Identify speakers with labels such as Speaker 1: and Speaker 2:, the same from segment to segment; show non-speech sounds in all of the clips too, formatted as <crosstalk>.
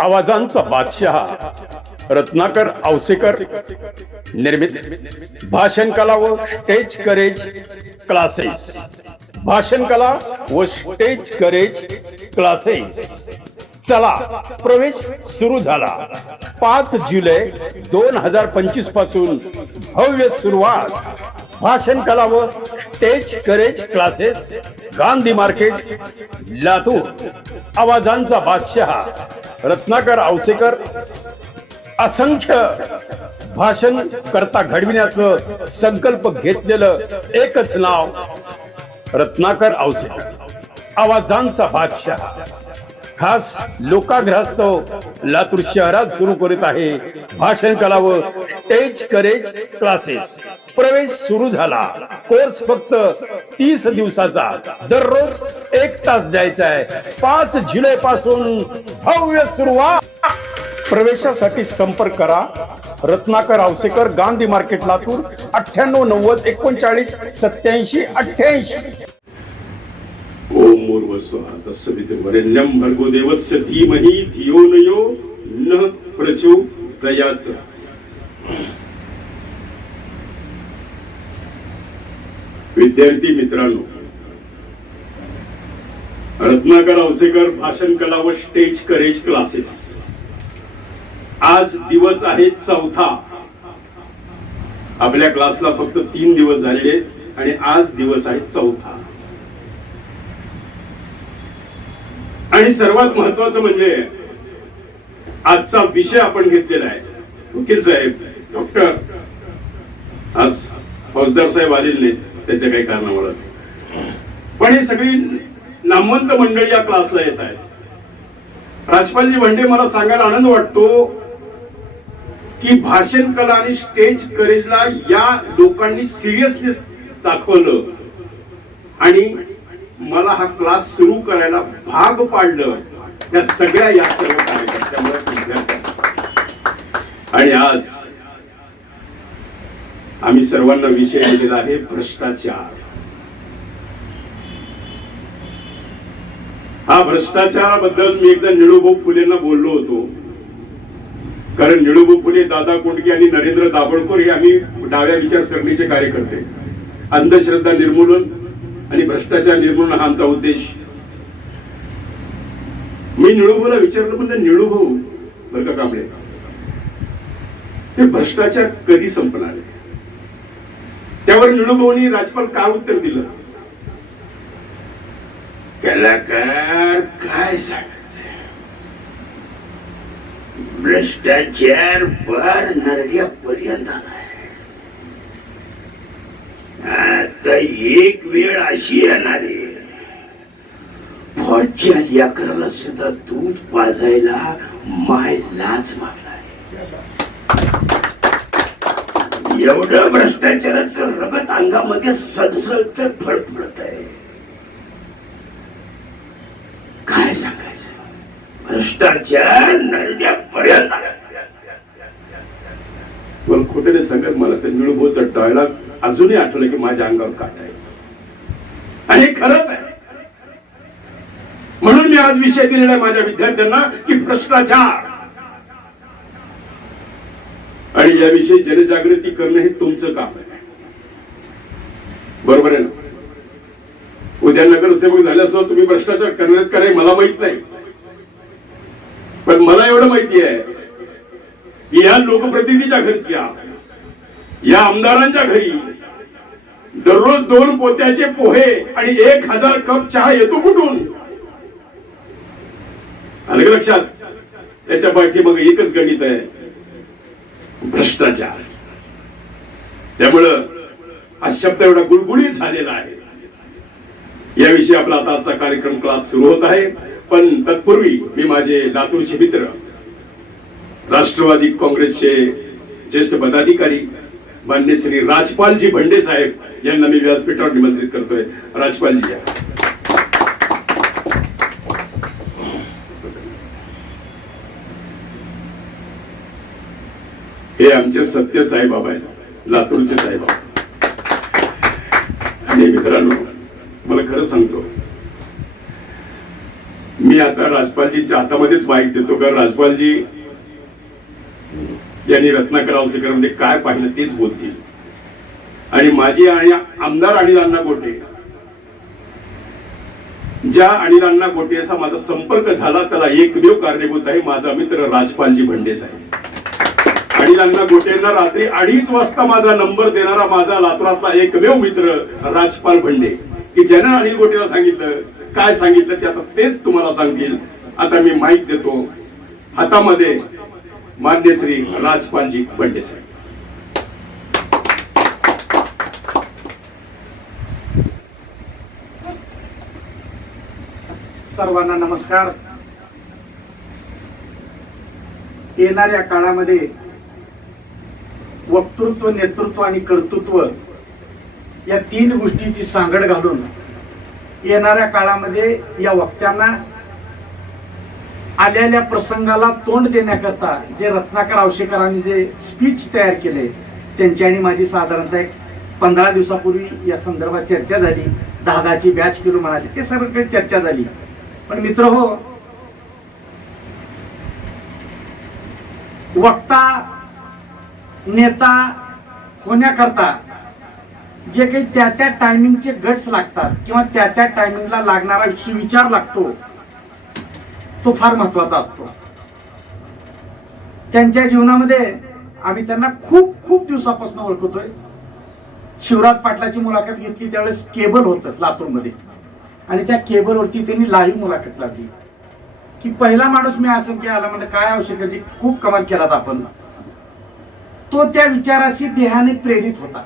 Speaker 1: आवाजांचा बादशहा रत्नाकर औसेकर निर्मित भाषण कला व स्टेज करेज क्लासेस. भाषण कला व स्टेज करेज क्लासेस. चला प्रवेश सुरू झाला. पाच जुलै दोन हजार पंचवीसपासून भव्य सुरुवात. भाषण कला व तेज courage classes Gandhi market Latur. आवाजांचा बादशहा रत्नाकर आवसेकर. असंख्य भाषण करता घडविण्याचं संकल्प घेतलेलं एकच नाव रत्नाकर आवसेकर. आवाजांचा बादशाह. खास लोकाग्रहास्तव लातूर शहरात सुरू करीत आहे भाषण कला व स्टेज करेज क्लासेस प्रवेश सुरू झाला. कोर्स फक्त तीस दिवसाचा. दररोज एक तास द्यायचा आहे. पाच जुलै पासून भव्य सुरुवात. प्रवेशासाठी संपर्क करा. रत्नाकर आवसेकर गांधी मार्केट लातूर. अठ्ठ्याण्णव नव्वद एकोणचाळीस सत्याऐंशी अठ्ठ्याऐंशी.
Speaker 2: ओम मूर्वस्वः तस्सवितुर्वरेण्यं भर्गो देवस्य धीमहि धियो न यो न विद्यार्थी मित्रांनो रत्नाकर औसेकर भाषण कला व स्टेज करेज क्लासेस आज दिवस आहे चौथा. आपल्या क्लासला फक्त तीन दिवस झालेले आणि आज दिवस आहे चौथा. आणि सर्वात महत्वाचं म्हणजे आजचा विषय आपण घेतलेला आहे. वकील साहेब डॉक्टर आज फौजदार साहेब आलेले नाहीत त्याच्या काही कारणामुळे. पण हे सगळी नामवंत मंडळी या क्लासला येत आहेत. राजपालजी भंडे मला सांगायला आनंद वाटतो की भाषण कला आणि स्टेज करेजला या लोकांनी सिरियसनेस दाखवलं. आणि मला हा क्लास सुरू करायला भाग पाडलं या सगळ्या या सर्व कार्यकर्त्यामुळे आणि आज आम्ही सर्वांना विषय दिलेला आहे भ्रष्टाचार. हा भ्रष्टाचाराबद्दल मी एकदा निळूभाऊ फुलेंना बोललो होतो. कारण निळूभाऊ फुले दादा कोंडके आणि नरेंद्र दाभोळकर हे आम्ही डाव्या विचारसरणीचे कार्यकर्ते. अंधश्रद्धा निर्मूलन आणि भ्रष्टाचार निर्मूलन हा आमचा उद्देश. मी निळूभाऊला विचारलं म्हणजे निळूभाऊ बरं का कांबळे हे भ्रष्टाचार कधी संपणार आहे? त्यावर निळूभाऊनी राजपाल काय उत्तर दिलं? कलाकार काय सांगायचं? भ्रष्टाचार फार नरड्यापर्यंत आलाय. आता एक वेळ अशी येणार आहे. फौजच्या लेकराला सुद्धा दूध पाजायला माय लाच मारलाय एवढं भ्रष्टाचाराचं रगत अंगामध्ये सलसलत फडफडत आहे काय सांगायचं? भ्रष्टाचार नरड्यापर्यंत. पण खोटे नाही सांगत मला तर निळूभोचा डायलॉग अजूनही आठवलं की माझ्या अंगावर काट आहे आणि खरंच आहे. म्हणून मी आज विषय दिलेला आहे माझ्या विद्यार्थ्यांना की भ्रष्टाचार आणि याविषयी जनजागृती करणं हे तुमचं काम आहे. बरोबर आहे ना? उद्या नगरसेवक झाल्यासह तुम्ही भ्रष्टाचार करण्यात का नाही मला माहीत नाही. पण मला एवढं माहिती आहे की या लोकप्रतिनिधीच्या घरची या या आमदारांच्या घरी दररोज दोन पोत्याचे पोहे आणि एक हजार कप चहा येतो कुठून? आलं लक्षात? त्याच्या पाठीमागे एकच गणित आहे. भ्रष्टाचार. त्यामुळं हा शब्द एवढा गुळगुळीत झालेला आहे. याविषयी आपला आता आजचा कार्यक्रम क्लास सुरू होत आहे. पण तत्पूर्वी मी माझे लातूरचे मित्र राष्ट्रवादी काँग्रेसचे ज्येष्ठ पदाधिकारी मान्य श्री राजपालजी भंडे साहेब यांना मी व्यासपीठावर निमंत्रित करतोय. राजपालजी हे आमचे सत्य साईबाबा आहेत. लातूरचे साईबाबा. आणि मित्रांनो मला खरं सांगतो. मी आता राजपालजीच्या हातामध्येच माईक देतो कारण राजपालजी यांनी रत्नाकर आवसेकरांमध्ये काय पाहिलं तेच बोलतील. आणि माझी आणि आमदार अनिल अण्णा गोटे. ज्या अनिल अण्णा गोटे असा माझा संपर्क झाला त्याला एकमेव कारणीभूत आहे माझा मित्र राजपालजी भंडे साहेब. वडिलांना गोटेंना रात्री अडीच वाजता माझा नंबर देणारा माझा लातूरातला एकमेव मित्र राजपाल भंडे. की ज्यानं अनिल गोटेला सांगितलं काय सांगितलं ते आता तेच तुम्हाला सांगतील. आता मी माहीत देतो. हातामध्ये मान्य श्री राजपालजी भंडे साहेब.
Speaker 3: सर्वांना नमस्कार. येणाऱ्या काळामध्ये वक्तृत्व नेतृत्व आणि कर्तृत्व या तीन गोष्टीची सांगड घालून येणाऱ्या काळामध्ये या वक्त्यांना आलेल्या प्रसंगाला तोंड देण्याकरता जे रत्नाकर आवशेकरांनी जे स्पीच तयार केले त्यांची आणि माझी साधारणतः एक पंधरा दिवसापूर्वी या संदर्भात चर्चा झाली. दहा दहाची बॅच केलो म्हणाली ते सर्व काही चर्चा झाली. पण मित्र हो वक्ता नेता होण्याकरता जे काही त्या त्या टायमिंगचे गट्स लागतात किंवा त्या त्या टायमिंगला लागणारा सुविचार लागतो तो फार महत्त्वाचा असतो. त्यांच्या जीवनामध्ये आम्ही त्यांना खूप खूप दिवसापासून ओळखतोय. शिवराज पाटलाची मुलाखत घेतली त्यावेळेस केबल होतं लातूरमध्ये. आणि त्या केबलवरती त्यांनी लाईव्ह मुलाखत लावली. की पहिला माणूस मी असं की आला म्हणजे काय आवश्यक खूप कमाल केलात आपण. तो त्या विचाराशी देहाने प्रेरित होता.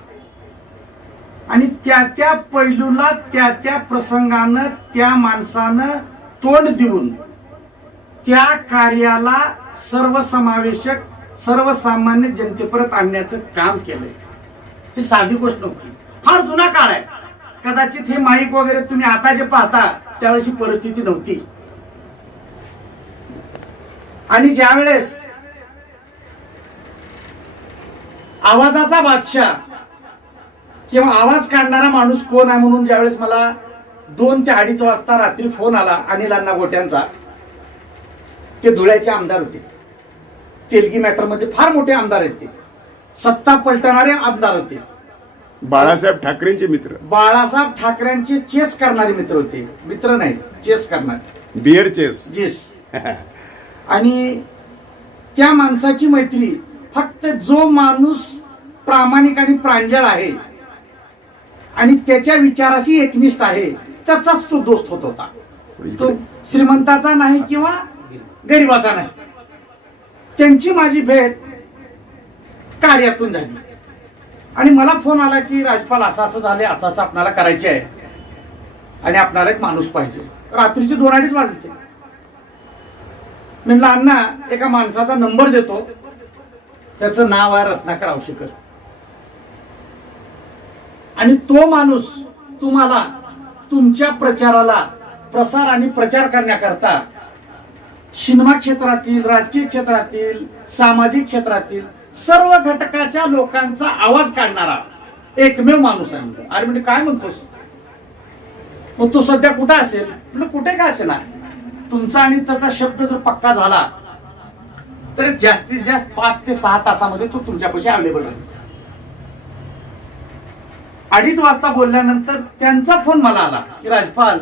Speaker 3: आणि त्या त्या पैलूला त्या त्या प्रसंगानं त्या माणसानं तोंड देऊन त्या कार्याला सर्वसमावेशक सर्वसामान्य जनतेपर्यंत आणण्याचं काम केलंय. ही साधी गोष्ट नव्हती. फार जुना काळ आहे. कदाचित हे माईक वगैरे तुम्ही आता जे पाहता त्यावेळेची परिस्थिती नव्हती. आणि ज्यावेळेस वेळेस आवाजाचा बादशाह. किंवा आवाज काढणारा माणूस कोण आहे म्हणून ज्यावेळेस मला दोन ते अडीच वाजता रात्री फोन आला अनिल अण्णा गोट्यांचा ते धुळ्याचे आमदार होते. तेलगी मॅटरमध्ये फार मोठे आमदार आहेत ते. सत्ता पलटणारे आमदार होते.
Speaker 1: बाळासाहेब ठाकरेंचे मित्र.
Speaker 3: बाळासाहेब ठाकरेंचे चेस करणारे मित्र होते. मित्र नाही चेस करणारे.
Speaker 1: Beer chess.
Speaker 3: जेस <laughs> आणि त्या माणसाची मैत्री फक्त जो माणूस प्रामाणिक आणि प्रांजळ आहे आणि त्याच्या विचाराशी एकनिष्ठ आहे त्याचाच तो दोस्त होत होता. तो श्रीमंताचा नाही किंवा गरिबाचा नाही. त्यांची माझी भेट कार्यातून झाली. आणि मला फोन आला की राजपाल असं असं झाले असं असं आपल्याला करायचे आहे. आणि आपल्याला एक माणूस पाहिजे. रात्रीचे दोन अडीच वाजले. म्हणलं अण्णा एका माणसाचा नंबर देतो. त्याचं नाव आहे रत्नाकर आवशेकर आणि तो माणूस तुम्हाला तुमच्या प्रचाराला प्रसार आणि प्रचार करण्याकरता सिनेमा क्षेत्रातील राजकीय क्षेत्रातील सामाजिक क्षेत्रातील सर्व घटकाच्या लोकांचा आवाज काढणारा एकमेव माणूस आहे म्हणतो अरे म्हणजे काय म्हणतोस? मग तो सध्या कुठं असेल? म्हणजे कुठे काय असेल ना तुमचा आणि त्याचा शब्द जर पक्का झाला तर जास्तीत जास्त पाच ते सहा तासामध्ये तो तुमच्यापाशी अवेलेबल राहील. अडीच वाजता बोलल्यानंतर त्यांचा फोन मला आला की राजपाल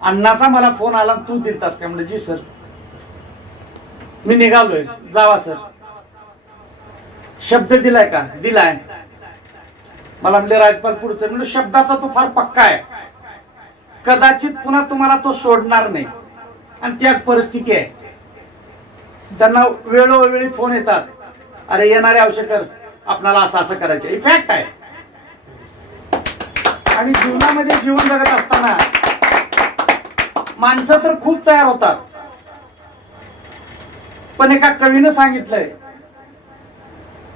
Speaker 3: अण्णाचा मला फोन आला तू दिलतास काय? म्हणजे जी सर. मी निघालोय. जावा सर. शब्द दिलाय का? दिलाय. मला म्हणजे राजपाल पुढचं म्हणजे शब्दाचा तो फार पक्का आहे. कदाचित पुन्हा तुम्हाला तो सोडणार नाही. आणि त्याच परिस्थिती आहे. त्यांना वेळोवेळी फोन येतात. अरे येणारे आवश्यकर आपणाला असं असं करायचं. इफेक्ट आहे. आणि जीवनामध्ये जीवन जगत असताना माणसं तर खूप तयार होतात. पण एका कवीनं सांगितलंय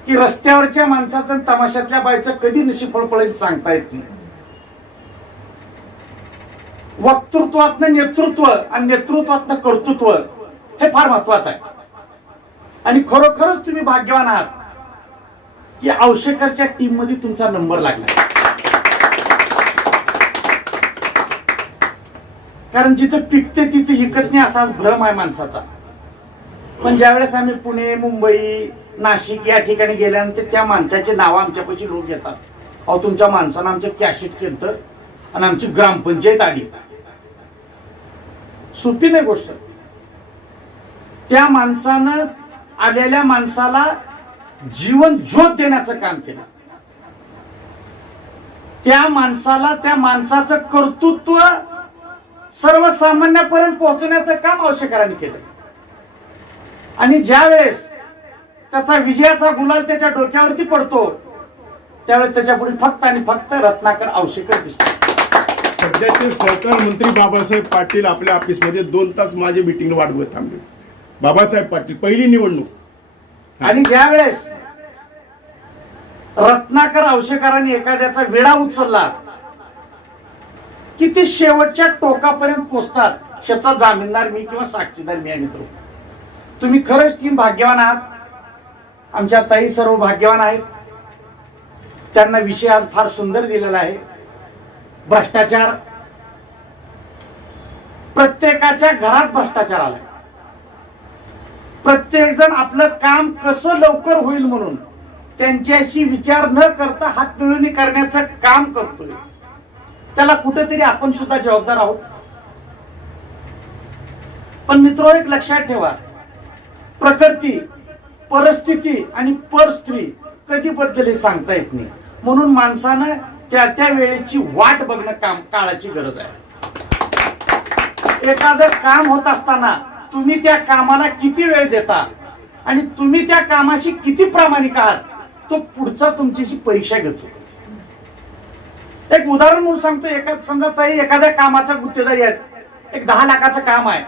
Speaker 3: की रस्त्यावरच्या माणसाचं तमाशातल्या बाईचं कधी नशीब फळफळेल सांगता येत नाही. वक्तृत्वातनं नेतृत्व आणि नेतृत्वातनं कर्तृत्व हे फार महत्वाचं आहे. आणि खरोखरच तुम्ही भाग्यवान आहात की औशेकरच्या टीममध्ये तुमचा नंबर लागला. कारण जिथं पिकते तिथे विकत नाही असा भ्रम आहे माणसाचा. पण ज्यावेळेस आम्ही पुणे मुंबई नाशिक या ठिकाणी गेल्यानंतर त्या माणसाचे नावं आमच्यापाशी लोक येतात. अहो तुमच्या माणसानं आमचं कॅशिट केलं आणि आमची ग्रामपंचायत आली. सोपी नाही गोष्ट. त्या माणसानं आलेल्या माणसाला जीवन ज्योत देण्याचं काम केलं. त्या माणसाला त्या माणसाचं कर्तृत्व सर्वसामान्यापर्यंत पोहोचण्याचं काम आवश्यकांनी केलं. आणि ज्या वेळेस त्याचा विजयाचा गुलाल त्याच्या डोक्यावरती पडतो त्यावेळेस त्याच्या पुढे फक्त आणि फक्त रत्नाकर आवश्यकच दिसतो.
Speaker 1: सध्याचे सहकार मंत्री बाबासाहेब पाटील आपल्या ऑफिसमध्ये दोन तास माझी मिटिंग वाट बघत थांबले. बाबासाहेब पाटील पहिली निवडणूक.
Speaker 3: आणि यावेळेस रत्नाकर औषधकारांनी एखाद्याचा विडा उचलला की ते शेवटच्या टोकापर्यंत पोचतात ह्याचा जामीनदार मी किंवा साक्षीदार मी मित्र. तुम्ही खरंच टीम भाग्यवान आहात. आमच्या ताई सर्व भाग्यवान आहेत. त्यांना विषय आज फार सुंदर दिलेला आहे. भ्रष्टाचार. प्रत्येकाच्या घरात भ्रष्टाचार आलाय. प्रत्येकजण आपलं काम कसं लवकर होईल म्हणून त्यांच्याशी विचार न करता हात मिळवणी करण्याचं काम करतोय. त्याला कुठेतरी आपण सुद्धा जबाबदार आहोत. पण मित्र एक लक्षात ठेवा. प्रकृती परिस्थिती आणि परस्त्री कधी बद्दल हे सांगता येत नाही. म्हणून माणसानं त्या त्या वेळेची वाट बघणं काम काळाची गरज आहे. एखादं काम होत असताना तुम्ही त्या कामाला किती वेळ देता? आणि तुम्ही त्या कामाशी किती प्रामाणिक आहात? तो पुढचा तुमच्याशी परीक्षा घेतो. एक उदाहरण म्हणून सांगतो. एका समजा ताई एखाद्या कामाचा गुत्तेदारी आहेत. एक दहा लाखाचं काम आहे.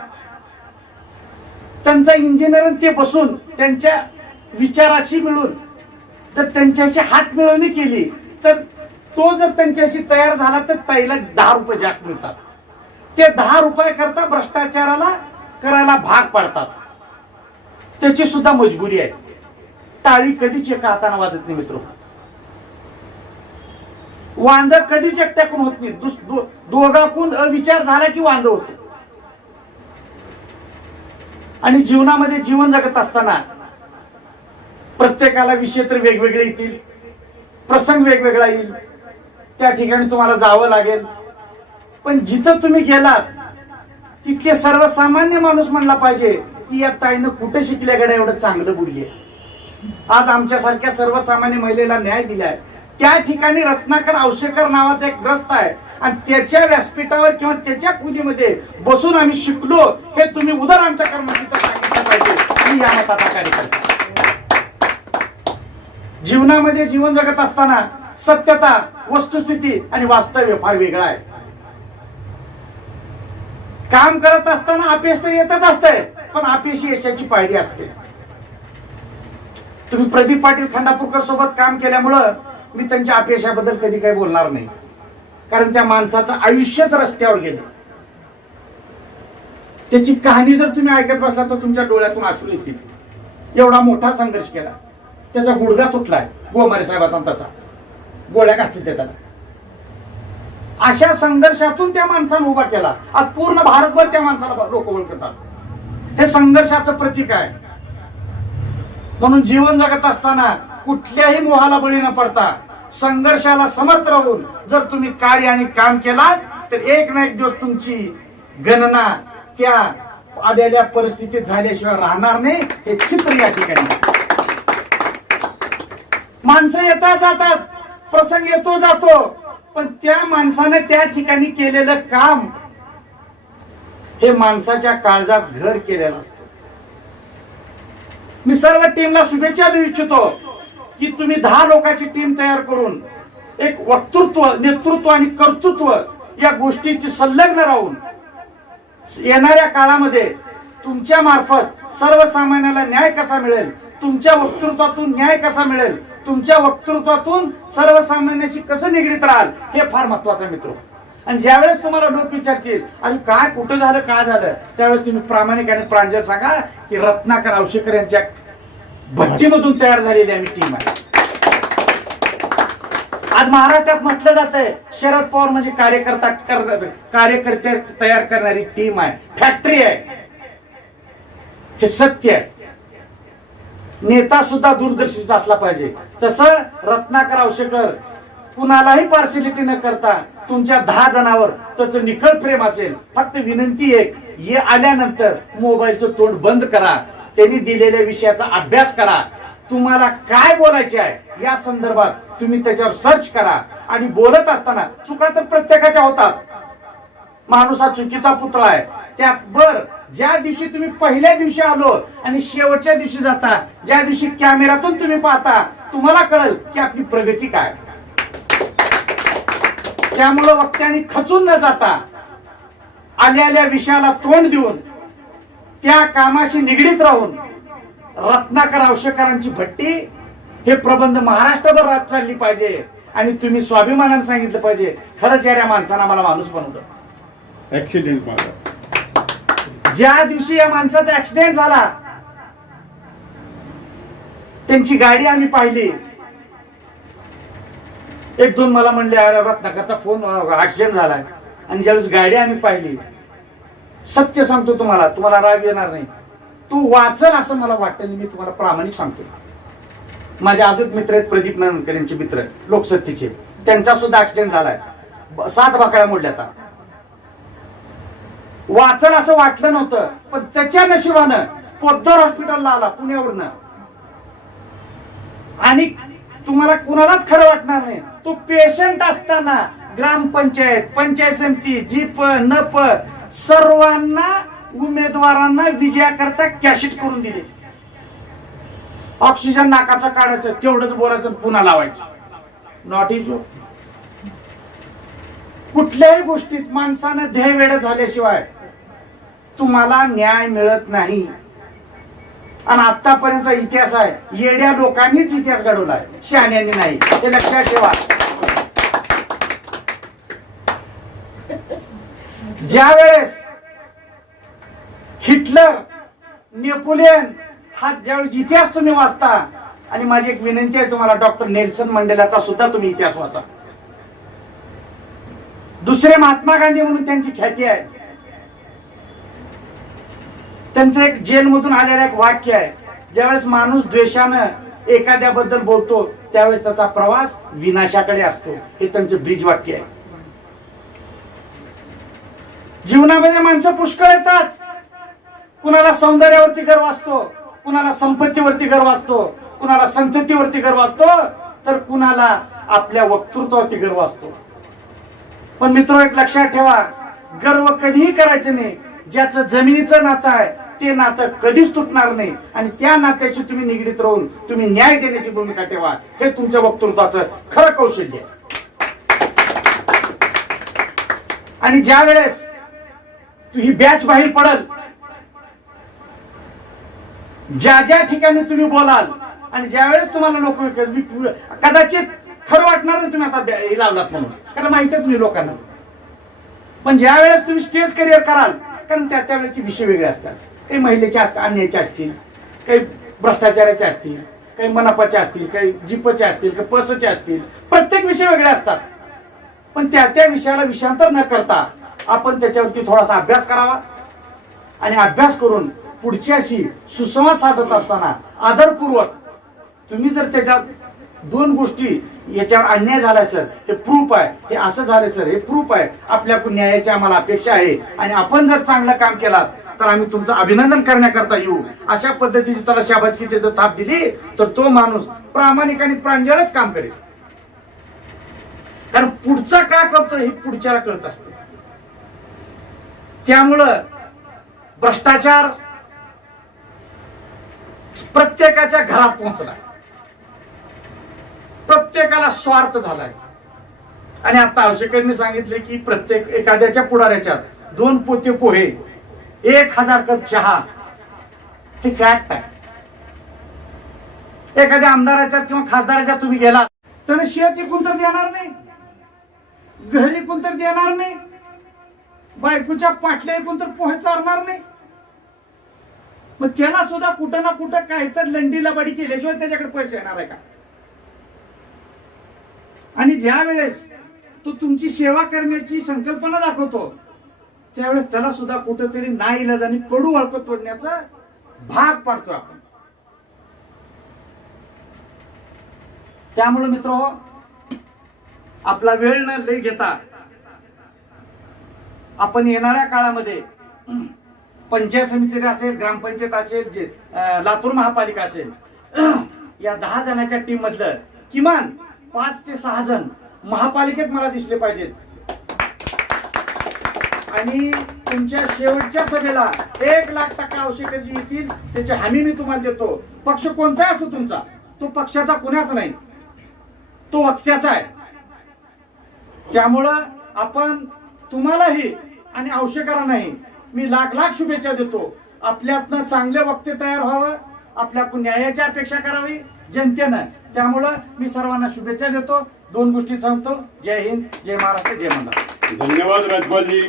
Speaker 3: त्यांचा इंजिनियर ते बसून त्यांच्या विचाराशी मिळून जर त्यांच्याशी हात मिळवणी केली तर तो जर त्यांच्याशी तयार झाला तर ताईला दहा रुपये जास्त मिळतात. ते दहा रुपये करता भ्रष्टाचाराला करायला भाग पाडतात. त्याची सुद्धा मजबुरी आहे. टाळी कधीच एका हाताने वाजत नाही मित्र. वांद कधीच एकट्याकून होत नाही. दो- दोघाकून अविचार झाला की वांद होतो. आणि जीवनामध्ये जीवन जगत असताना प्रत्येकाला विषय तर वेगवेगळे येतील. प्रसंग वेगवेगळा येईल. त्या ठिकाणी तुम्हाला जावं लागेल. पण जिथं तुम्ही गेलात तितके सर्वसामान्य माणूस म्हणला पाहिजे की या ताईनं कुठे शिकल्याकडे एवढं चांगलं बोलली आज आमच्यासारख्या सर्वसामान्य महिलेला न्याय दिलाय. त्या ठिकाणी रत्नाकर औषेकर नावाचा एक ग्रस्त आहे. आणि त्याच्या व्यासपीठावर किंवा त्याच्या कुलीमध्ये बसून आम्ही शिकलो हे तुम्ही उदर आमच्या कर्मचारी सांगितलं पाहिजे. मी या मताचा कार्यकर्ता. जीवनामध्ये जीवन जगत असताना सत्यता वस्तुस्थिती आणि वास्तव्य फार वेगळा आहे. काम करत असताना अपयश तर येतच असतंय पण अपयश यशाची पायरी असते. तुम्ही प्रदीप पाटील खंडापूरकर सोबत काम केल्यामुळं मी त्यांच्या अपयशाबद्दल कधी काही बोलणार नाही. कारण त्या माणसाचं आयुष्यच रस्त्यावर गेलं. त्याची कहाणी जर तुम्ही ऐकत बसला तर तुमच्या डोळ्यातून आसू येतील. एवढा मोठा संघर्ष केला. त्याचा गुडघा तुटलाय. गोमारे साहेबाचा त्याचा. गोळ्या घातली त्याला. अशा संघर्षातून त्या माणसानं उभा केला. आज पूर्ण भारतभर त्या माणसाला लोक ओळखतात हे संघर्षाचं प्रतीक आहे. म्हणून जीवन जगत असताना कुठल्याही मोहाला बळी न पडता संघर्षाला समर्थ राहून जर तुम्ही कार्य आणि काम केलात तर एक ना एक दिवस तुमची गणना त्या आलेल्या परिस्थितीत झाल्याशिवाय राहणार नाही हे चित्र या ठिकाणी. माणसं येतात जातात प्रसंग येतो जातो. पण त्या माणसानं त्या ठिकाणी केलेलं काम हे माणसाच्या काळजात घर केलेलं असतं. मी सर्व टीमला शुभेच्छा देऊ इच्छितो की तुम्ही दहा लोकांची टीम तयार करून एक वक्तृत्व नेतृत्व आणि कर्तृत्व या गोष्टीची संलग्न राहून येणाऱ्या काळामध्ये तुमच्या मार्फत सर्वसामान्याला न्याय कसा मिळेल तुमच्या वक्तृत्वातून न्याय कसा मिळेल? तुमच्या वक्तृत्वातून सर्वसामान्याशी कसं निगडीत राहाल? हे फार महत्वाचं मित्र. आणि ज्यावेळेस तुम्हाला लोक विचारतील आणि काय कुठं झालं काय झालं? त्यावेळेस तुम्ही प्रामाणिक आणि प्रांजल सांगा की रत्नाकर औशेकर यांच्या भट्टीमधून तयार झालेली आम्ही टीम आहे. आज महाराष्ट्रात म्हटलं जातंय शरद पवार म्हणजे कार्यकर्ता कर- कार्यकर्ते तयार करणारी टीम आहे. फॅक्टरी आहे. हे सत्य आहे. नेता सुद्धा दूरदर्शीचा असला पाहिजे. तसं रत्नाकर आवशेकर कुणालाही पार्सिलिटी न करता तुमच्या दहा जणावर त्याचं निखळ प्रेम असेल फक्त विनंती एक ये आल्यानंतर मोबाईलचं तोंड बंद करा. त्यांनी दिलेल्या विषयाचा अभ्यास करा. तुम्हाला काय बोलायचे आहे या संदर्भात तुम्ही त्याच्यावर सर्च करा. आणि बोलत असताना चुका तर प्रत्येकाच्या होतात. माणूस हा चुकीचा पुतळा आहे. त्या बर ज्या दिवशी तुम्ही पहिल्या दिवशी आलो आणि शेवटच्या दिवशी जाता ज्या दिवशी कॅमेऱ्यातून तुम्ही पाहता तुम्हाला कळेल की आपली प्रगती काय. त्यामुळं वक्त्याने खचून न जाता आल्या आल्या विषयाला तोंड देऊन त्या कामाशी निगडीत राहून रत्नाकर औषकरांची भट्टी हे प्रबंध महाराष्ट्रभर रात चालली पाहिजे आणि तुम्ही स्वाभिमानाने सांगितलं पाहिजे. खरंच या माणसानं मला माणूस बनवतो
Speaker 1: ऍक्सिडेंट माझा
Speaker 3: ज्या दिवशी या माणसाचा ऍक्सिडेंट झाला त्यांची गाडी आम्ही पाहिली. एक दोन मला म्हणले अरे रत्नाकरचा फोन ऍक्सिडेंट झालाय. आणि ज्यावेळेस गाडी आम्ही पाहिली सत्य सांगतो तुम्हाला तुम्हाला राग येणार नाही. तू वाचल असं मला वाटतं मी तुम्हाला प्रामाणिक सांगतो. माझे अजून मित्र आहेत प्रदीप नानकर यांचे मित्र आहेत, लोकसत्तेचे. त्यांचा सुद्धा ऍक्सिडेंट झालाय. सात बाकड्या मोडल्या आता. वाचल असं वाटलं नव्हतं. पण त्याच्या नशिबानं पोद्दार हॉस्पिटलला आला पुण्यावरनं. आणि तुम्हाला कुणालाच खरं वाटणार नाही. तो पेशंट असताना ग्रामपंचायत पंचायत समिती जीप नप सर्वांना उमेदवारांना विजयाकरता कॅशिट करून दिले. ऑक्सिजन नाकाचं काढायचं तेवढंच बोलायचं पुन्हा लावायचं. नॉट इज कुठल्याही गोष्टीत माणसानं ध्येय वेळ झाल्याशिवाय तुम्हाला न्याय मिळत नाही. आणि आतापर्यंतचा इतिहास आहे येड्या लोकांनीच इतिहास घडवलाय शहाण्यांनी नाही. हे लक्षात ठेवा. ज्या वेळेस हिटलर नेपोलियन हा ज्यावेळेस इतिहास तुम्ही वाचता आणि माझी एक विनंती आहे तुम्हाला डॉक्टर नेल्सन मंडेलाचा सुद्धा तुम्ही इतिहास वाचा. दुसरे महात्मा गांधी म्हणून त्यांची ख्याती आहे. त्यांचं एक जेलमधून आलेलं एक वाक्य आहे. ज्यावेळेस माणूस द्वेषानं एखाद्याबद्दल बोलतो त्यावेळेस त्याचा प्रवास विनाशाकडे असतो. हे त्यांचं ब्रिज वाक्य आहे. जीवनामध्ये माणसं पुष्कळ येतात. कुणाला सौंदर्यावरती गर्व असतो कुणाला संपत्तीवरती गर्व असतो कुणाला संततीवरती गर्व असतो तर कुणाला आपल्या वक्तृत्वावरती गर्व असतो. पण मित्र एक लक्षात ठेवा गर्व कधीही करायचं नाही. ज्याचं जमिनीचं नातं आहे ते नातं कधीच तुटणार नाही. आणि त्या नात्याशी तुम्ही निगडीत राहून तुम्ही न्याय देण्याची भूमिका ठेवा. हे तुमच्या वक्तृत्वाचं खरं कौशल्य आहे. आणि ज्या वेळेस तू ही बॅच बाहेर पडल ज्या ज्या ठिकाणी तुम्ही बोलाल आणि ज्या वेळेस तुम्हाला लोक कदाचित खरं वाटणार नाही तुम्ही आता हे लावलात म्हणून. कारण माहितीच नाही लोकांना. पण ज्या वेळेस तुम्ही स्टेज करिअर कराल कारण त्या त्यावेळेचे विषय वेगळे असतात. काही महिलेच्या अन्यायच्या असतील काही भ्रष्टाचाराचे असतील काही मनापाचे असतील काही जिपचे असतील काही पसचे असतील प्रत्येक विषय वेगळे असतात. पण त्या त्या विषयाला विषांतर न करता आपण त्याच्यावरती थोडासा अभ्यास करावा आणि अभ्यास करून पुढच्याशी सुसंवाद साधत असताना आदरपूर्वक तुम्ही जर त्याच्यात दोन गोष्टी याच्यावर अन्याय झाला सर हे प्रूफ आहे हे असं झालं सर हे प्रूफ आहे. आपल्याकडून न्यायाची आम्हाला अपेक्षा आहे. आणि आपण जर चांगलं काम केलात तर आम्ही तुमचं अभिनंदन करण्याकरता येऊ. अशा पद्धतीची त्याला शाबदकीची जर थाप दिली तर तो माणूस प्रामाणिक आणि प्रांजळच काम करेल. कारण पुढचा का करतो हे पुढच्याला कळत असते. त्यामुळं भ्रष्टाचार प्रत्येकाच्या घरात पोहोचलाय. प्रत्येकाला स्वार्थ झालाय. आणि आता आवश्यकांनी सांगितले की प्रत्येक एखाद्याच्या पुढाऱ्याच्या दोन पोते पोहे. एक हजार कप चहा हे फॅक्ट आहे एखाद्या आमदाराच्या किंवा खासदाराच्या तुम्ही गेला तर शेती कोण तर देणार नाही घरी कोण तर देणार नाही बायकोच्या पाटल्या कोण तर पोहे चालणार नाही. मग त्याला सुद्धा कुठं ना कुठं काय तर लंडीला बडी केल्याशिवाय त्याच्याकडे पैसे येणार आहे का? आणि ज्या वेळेस तो तुमची सेवा करण्याची संकल्पना दाखवतो त्यावेळेस त्याला सुद्धा कुठंतरी नाईलाजाने कडू हळकत पडण्याचा भाग पाडतो आपण. त्यामुळे मित्र आपला वेळ न लय घेता आपण येणाऱ्या काळामध्ये पंचायत समिती असेल ग्रामपंचायत असेल जे लातूर महापालिका असेल या दहा जणांच्या टीम मधलं किमान पाच ते सहा जण महापालिकेत मला दिसले पाहिजेत. आणि तुमच्या शेवटच्या सभेला एक लाख टक्का औषधी येतील त्याची हमी मी तुम्हाला देतो. पक्ष कोणताही असो तुमचा? तो पक्षाचा कुणाच नाही. तो वक्त्याचा आहे. त्यामुळं आपण तुम्हालाही आणि नाही मी लाख लाख शुभेच्छा देतो. आपल्यातनं चांगले वक्ते तयार व्हावं. आपल्याकडून न्यायाची अपेक्षा करावी जनतेनं. त्यामुळं मी सर्वांना शुभेच्छा देतो. दोन गोष्टी सांगतो. जय हिंद जय महाराष्ट्र जय मंडळ.
Speaker 2: धन्यवाद राजपालजी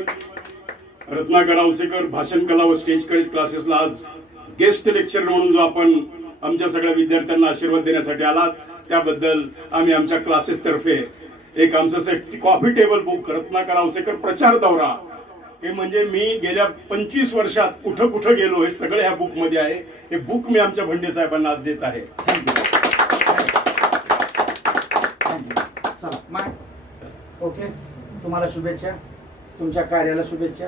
Speaker 2: रत्नाकर आवसेकर भाषण कला व स्टेज करेज क्लासेसला आज गेस्ट लेक्चर म्हणून जो आपण आमच्या सगळ्या विद्यार्थ्यांना आशीर्वाद देण्यासाठी आलात त्याबद्दल आम्ही आमच्या क्लासेस तर्फे एक आमचं coffee table book Ratnakar Awsekar प्रचार दौरा. हे म्हणजे मी गेल्या पंचवीस वर्षात कुठं कुठं गेलो हे सगळं ह्या बुकमध्ये आहे. हे बुक मी आमच्या भंडे साहेबांना आज देत आहे.
Speaker 3: ओके तुम्हाला शुभेच्छा. तुमच्या कार्याला शुभेच्छा.